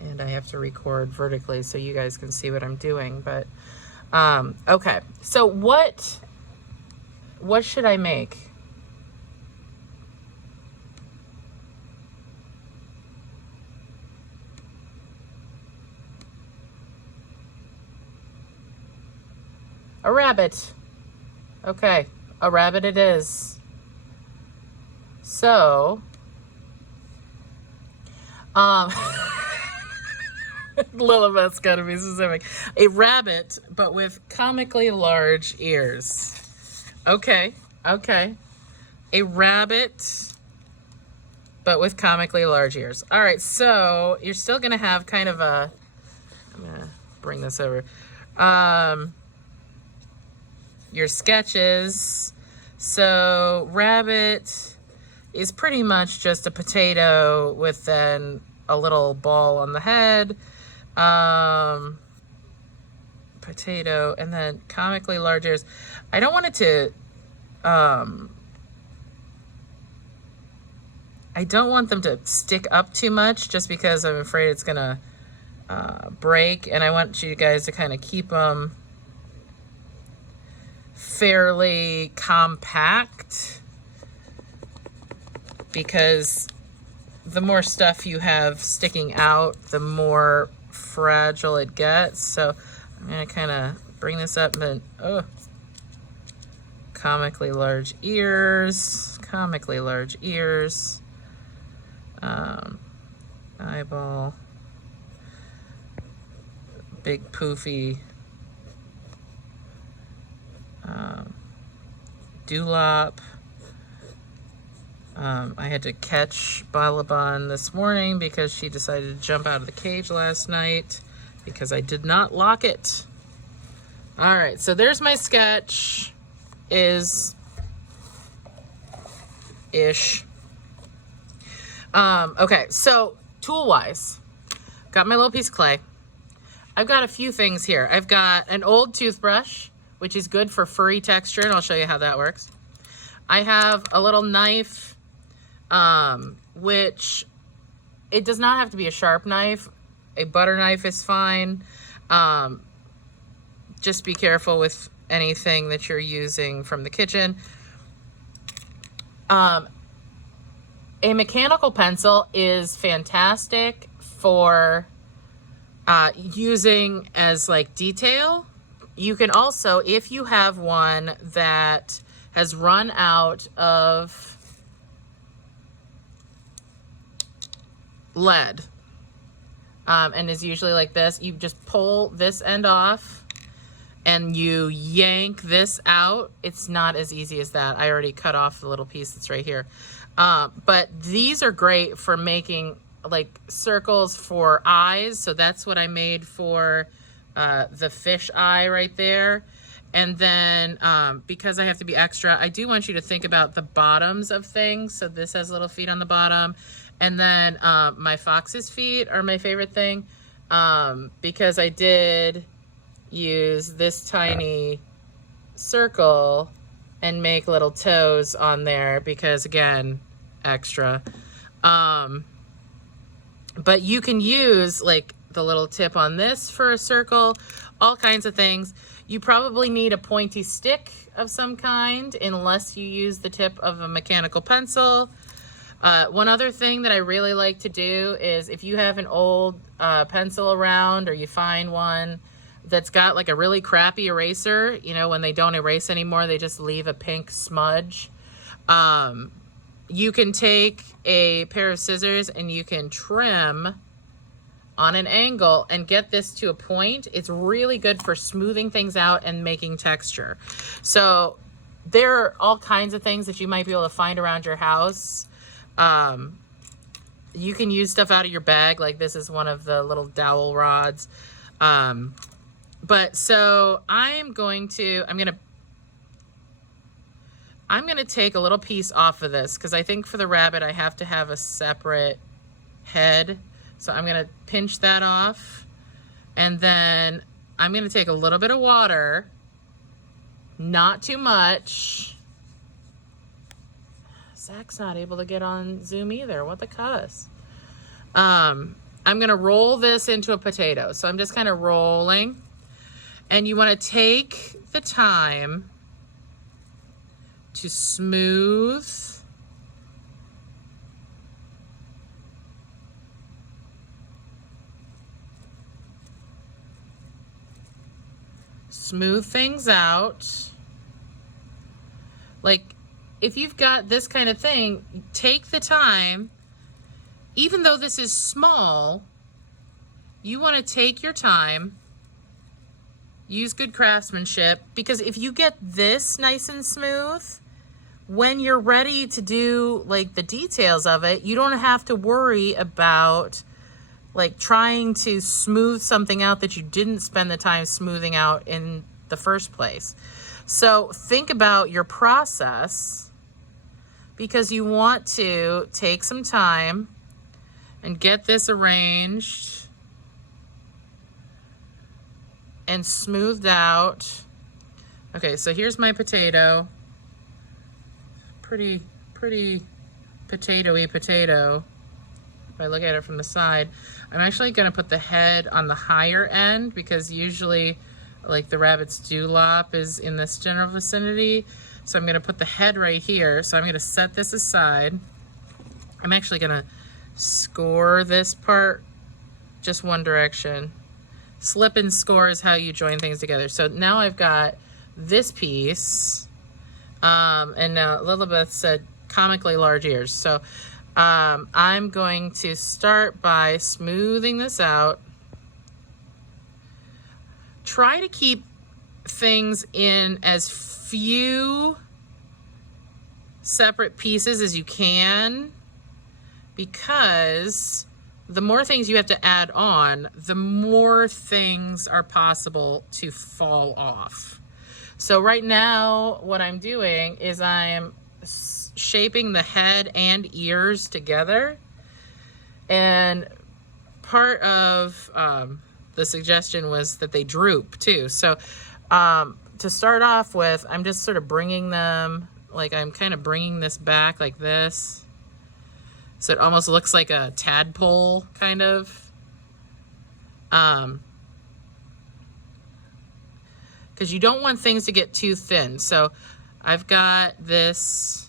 and I have to record vertically so you guys can see what I'm doing. But okay, so what should I make? A rabbit. Okay, a rabbit it is. So, Lilibeth's gotta be specific. A rabbit, but with comically large ears. Okay, okay. A rabbit, but with comically large ears. All right, so you're still gonna have kind of a, I'm gonna bring this over. Your sketches. So rabbit is pretty much just a potato with then a little ball on the head. Potato, and then comically large ears. I don't want it to, I don't want them to stick up too much just because I'm afraid it's gonna break, and I want you guys to kind of keep them fairly compact, because the more stuff you have sticking out, the more fragile it gets. So I'm gonna kind of bring this up, and then comically large ears, comically large ears, eyeball, big poofy dewlap. I had to catch Balaban this morning because she decided to jump out of the cage last night because I did not lock it. All right, so there's my sketch. Ish. Okay, so tool-wise, got my little piece of clay. I've got a few things here. I've got an old toothbrush, which is good for furry texture, and I'll show you how that works. I have a little knife, which it does not have to be a sharp knife. A butter knife is fine. Just be careful with anything that you're using from the kitchen. A mechanical pencil is fantastic for using as like detail. You can also, if you have one that has run out of lead, and is usually like this, you just pull this end off and you yank this out. It's not as easy as that. I already cut off the little piece that's right here. But these are great for making like circles for eyes. So that's what I made for the fish eye right there. And then because I have to be extra, I do want you to think about the bottoms of things. So this has little feet on the bottom. And then my fox's feet are my favorite thing, because I did use this tiny circle and make little toes on there because, again, extra. But you can use like the little tip on this for a circle, all kinds of things. You probably need a pointy stick of some kind unless you use the tip of a mechanical pencil. One other thing that I really like to do is if you have an old pencil around, or you find one that's got like a really crappy eraser, you know, when they don't erase anymore, they just leave a pink smudge. You can take a pair of scissors and you can trim on an angle and get this to a point. It's really good for smoothing things out and making texture. So there are all kinds of things that you might be able to find around your house. You can use stuff out of your bag. Like this is one of the little dowel rods. But so I'm gonna take a little piece off of this because I think for the rabbit I have to have a separate head. So I'm gonna pinch that off, and then I'm gonna take a little bit of water, not too much. Zach's not able to get on Zoom either. What the cuss? I'm gonna roll this into a potato. So I'm just kind of rolling. And you wanna take the time to smooth things out. Like, if you've got this kind of thing, take the time. Even though this is small, you want to take your time, use good craftsmanship, because if you get this nice and smooth, when you're ready to do like the details of it, you don't have to worry about like trying to smooth something out that you didn't spend the time smoothing out in the first place. So think about your process, because you want to take some time and get this arranged and smoothed out. Okay, so here's my potato. Pretty potatoy potato. If I look at it from the side, I'm actually gonna put the head on the higher end, because usually like the rabbit's dewlap is in this general vicinity. So I'm gonna put the head right here. So I'm gonna set this aside. I'm actually gonna score this part just one direction. Slip and score is how you join things together. So now I've got this piece, and now Lilibeth said comically large ears. So I'm going to start by smoothing this out. Try to keep things in as few separate pieces as you can, because the more things you have to add on, the more things are possible to fall off. So right now, what I'm doing is I'm shaping the head and ears together. And part of the suggestion was that they droop too. So to start off with, I'm just sort of bringing them, like I'm kind of bringing this back like this. So it almost looks like a tadpole, kind of. Because you don't want things to get too thin. So I've got this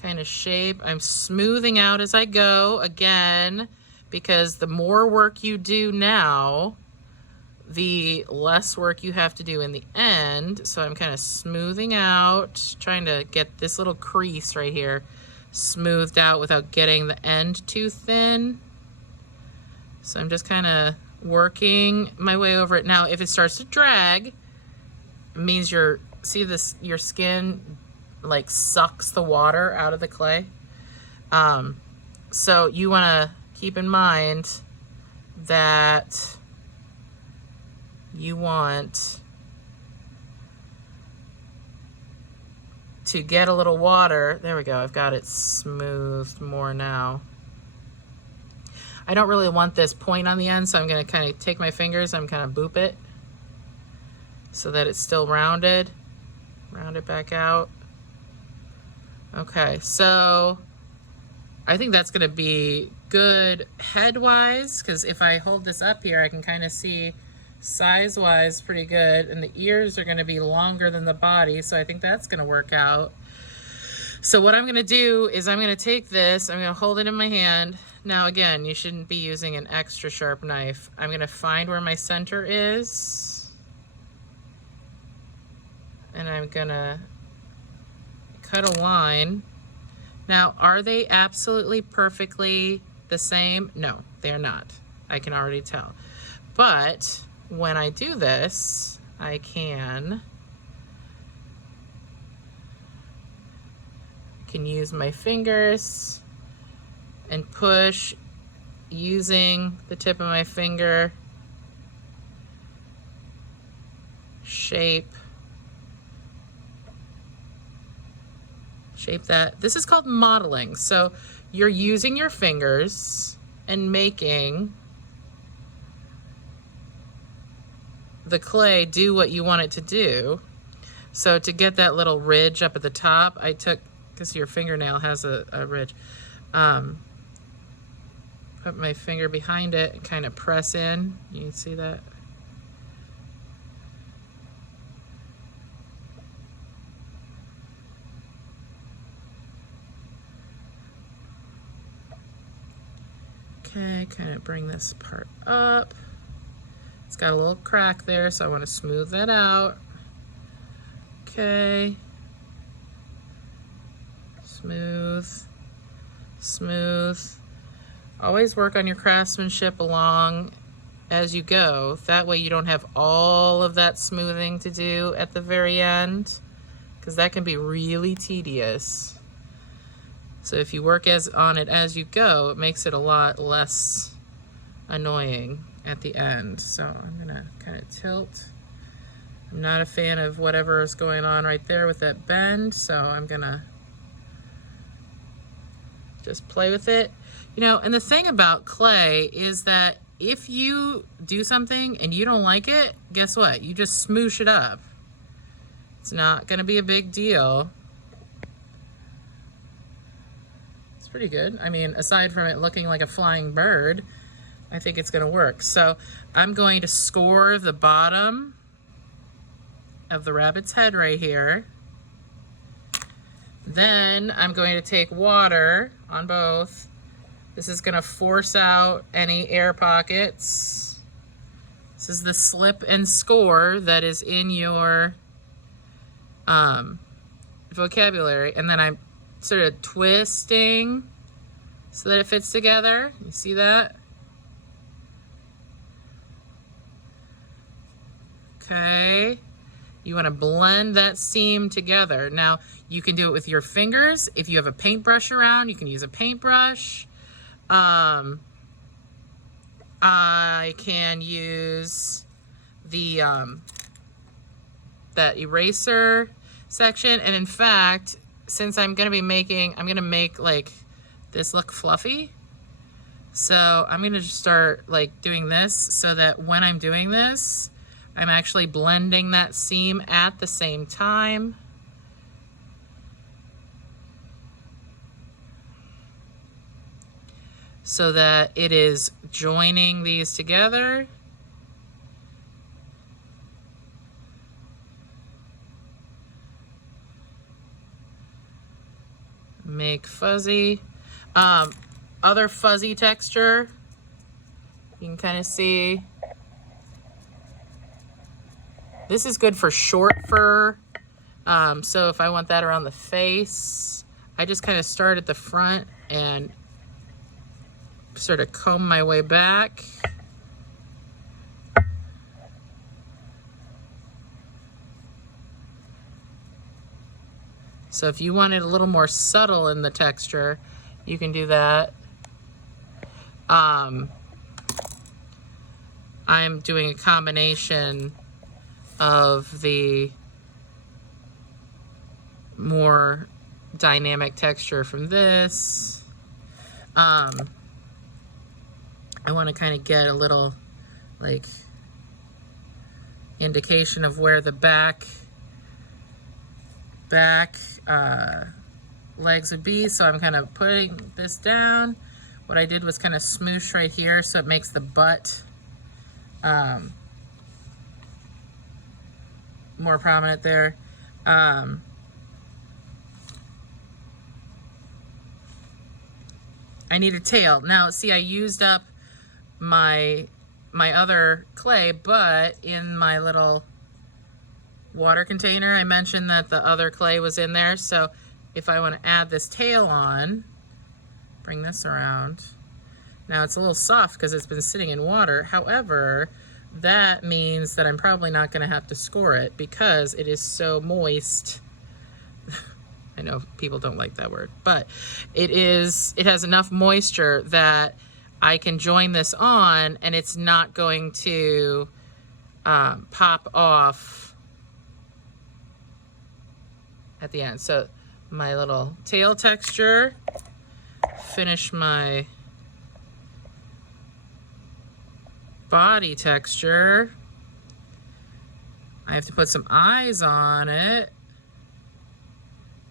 kind of shape. I'm smoothing out as I go, again, because the more work you do now, the less work you have to do in the end. So I'm kind of smoothing out, trying to get this little crease right here smoothed out without getting the end too thin. So I'm just kind of working my way over it. Now, if it starts to drag, it means your skin like sucks the water out of the clay. So you want to keep in mind that you want to get a little water. There we go. I've got it smoothed more now. I don't really want this point on the end, so I'm going to kind of take my fingers, I'm kind of boop it so that it's still rounded. Round it back out. Okay, so I think that's going to be good head-wise, because if I hold this up here, I can kind of see size-wise pretty good, and the ears are going to be longer than the body, so I think that's going to work out. So what I'm going to do is I'm going to take this, I'm going to hold it in my hand. Now again, you shouldn't be using an extra sharp knife. I'm going to find where my center is, and I'm going to cut a line. Now, are they absolutely perfectly the same? No, they're not. I can already tell. But when I do this, I can use my fingers and push using the tip of my finger, shape that. This is called modeling. So you're using your fingers and making the clay do what you want it to do. So to get that little ridge up at the top, I took, because your fingernail has a ridge, put my finger behind it and kind of press in. You can see that? Okay, kind of bring this part up. It's got a little crack there, so I want to smooth that out. Okay. Smooth, smooth. Always work on your craftsmanship along as you go. That way you don't have all of that smoothing to do at the very end, because that can be really tedious. So if you work on it as you go, it makes it a lot less annoying at the end. So I'm gonna kind of tilt. I'm not a fan of whatever is going on right there with that bend, so I'm gonna just play with it. You know, and the thing about clay is that if you do something and you don't like it, guess what? You just smoosh it up. It's not gonna be a big deal. It's pretty good. I mean, aside from it looking like a flying bird, I think it's gonna work. So I'm going to score the bottom of the rabbit's head right here. Then I'm going to take water on both. This is gonna force out any air pockets. This is the slip and score that is in your vocabulary. And then I'm sort of twisting so that it fits together. You see that? Okay. You want to blend that seam together. Now, you can do it with your fingers. If you have a paintbrush around, you can use a paintbrush. I can use the that eraser section. And in fact, since I'm going to make like this look fluffy. So I'm going to just start like doing this so that when I'm doing this, I'm actually blending that seam at the same time. So that it is joining these together. Make fuzzy. Other fuzzy texture. You can kind of see. This is good for short fur. So if I want that around the face, I just kind of start at the front and sort of comb my way back. So if you want it a little more subtle in the texture, you can do that. I'm doing a combination of the more dynamic texture from this. I want to kind of get a little like indication of where the back legs would be. So I'm kind of putting this down. What I did was kind of smoosh right here so it makes the butt more prominent there. I need a tail. Now, see, I used up my other clay, but in my little water container, I mentioned that the other clay was in there. So if I want to add this tail on, bring this around. Now it's a little soft because it's been sitting in water. However, that means that I'm probably not going to have to score it because it is so moist. I know people don't like that word, but it has enough moisture that I can join this on and it's not going to pop off at the end. So my little tail texture, finish my body texture. I have to put some eyes on it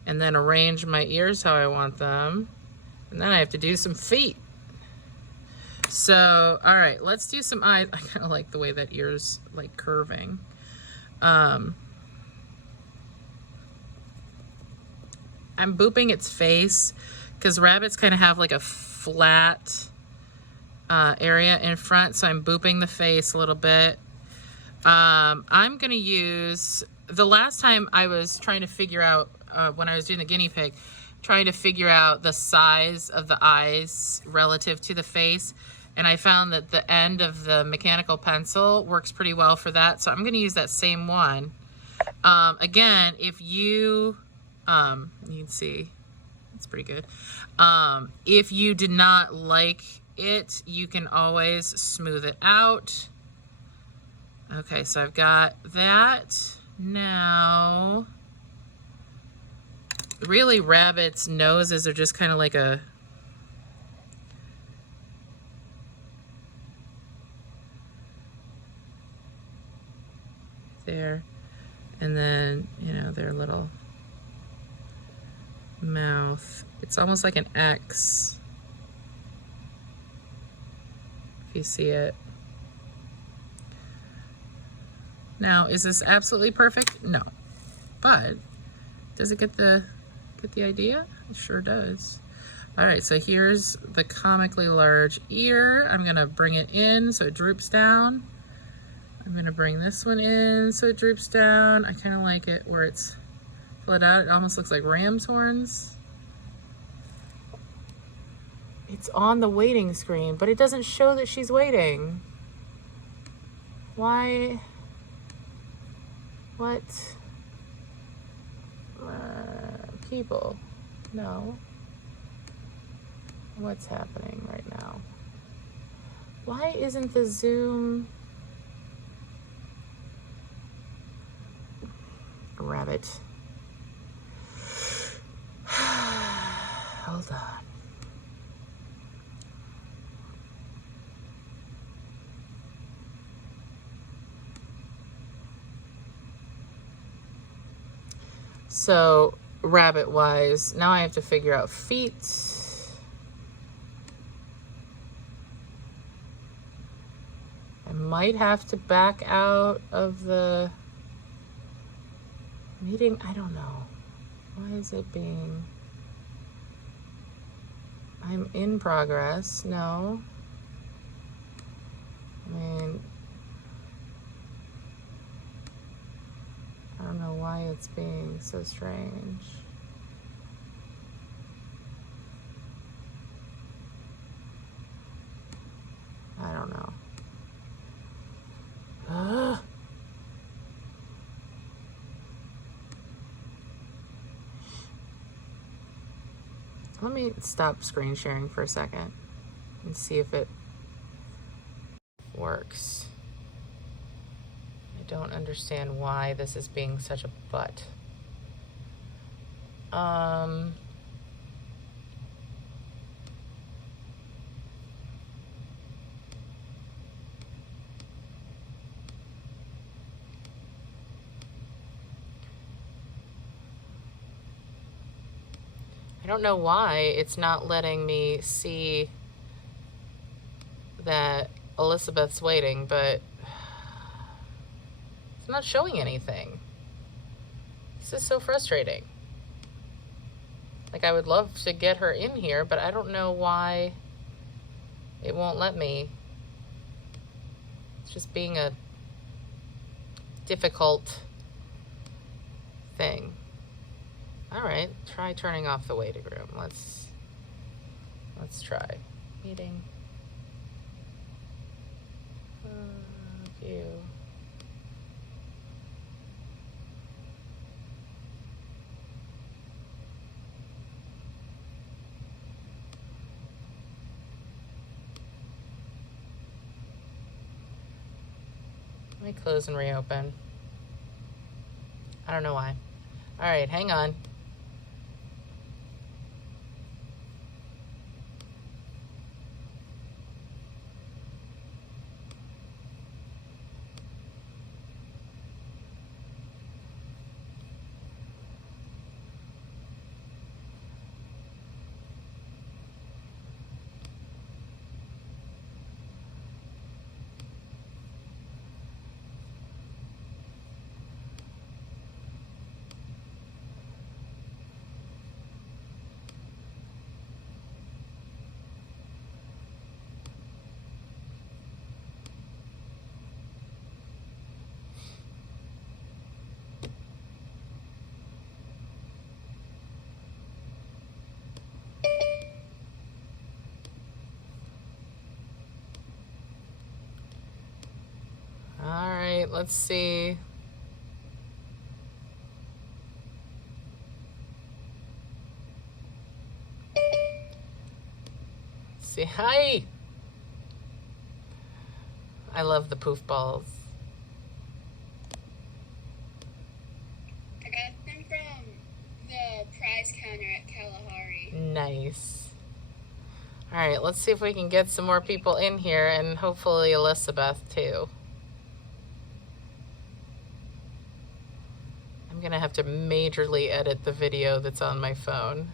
and then arrange my ears how I want them. And then I have to do some feet. So, all right, let's do some eyes. I kind of like the way that ear's like curving. I'm booping its face because rabbits kind of have like a flat area in front. So I'm booping the face a little bit. I'm going to use, the last time I was trying to figure out, when I was doing the guinea pig, trying to figure out the size of the eyes relative to the face. And I found that the end of the mechanical pencil works pretty well for that. So I'm going to use that same one. Again, if you can see, it's pretty good. If you did not like it, you can always smooth it out. Okay, so I've got that. Now, really rabbits' noses are just kind of like a there, and then, you know, their little mouth. It's almost like an X, if you see it. Now, is this absolutely perfect? No. But does it get the idea? It sure does. All right, so here's the comically large ear. I'm gonna bring it in so it droops down. I'm gonna bring this one in so it droops down. I kind of like it where it's pulled out. It almost looks like ram's horns. It's on the waiting screen, but it doesn't show that she's waiting. Why? What? People. No. What's happening right now? Why isn't the zoom? Rabbit. Hold on. So, rabbit-wise, now I have to figure out feet. I might have to back out of the meeting. I don't know. Why is it being... I'm in progress. No. I mean... I don't know why it's being so strange. I don't know. Let me stop screen sharing for a second and see if it works. I don't understand why this is being such a butt. I don't know why it's not letting me see that Elizabeth's waiting, but it's not showing anything. This is so frustrating. Like, I would love to get her in here, but I don't know why it won't let me. It's just being a difficult thing. All right, try turning off the waiting room. Let's try. Meeting. View. Let me close and reopen. I don't know why. All right, hang on. right, let's see. See, hi. I love the poof balls. I got them from the prize counter at Kalahari. Nice. All right, let's see if we can get some more people in here, and hopefully Elizabeth too. I'm gonna have to majorly edit the video that's on my phone.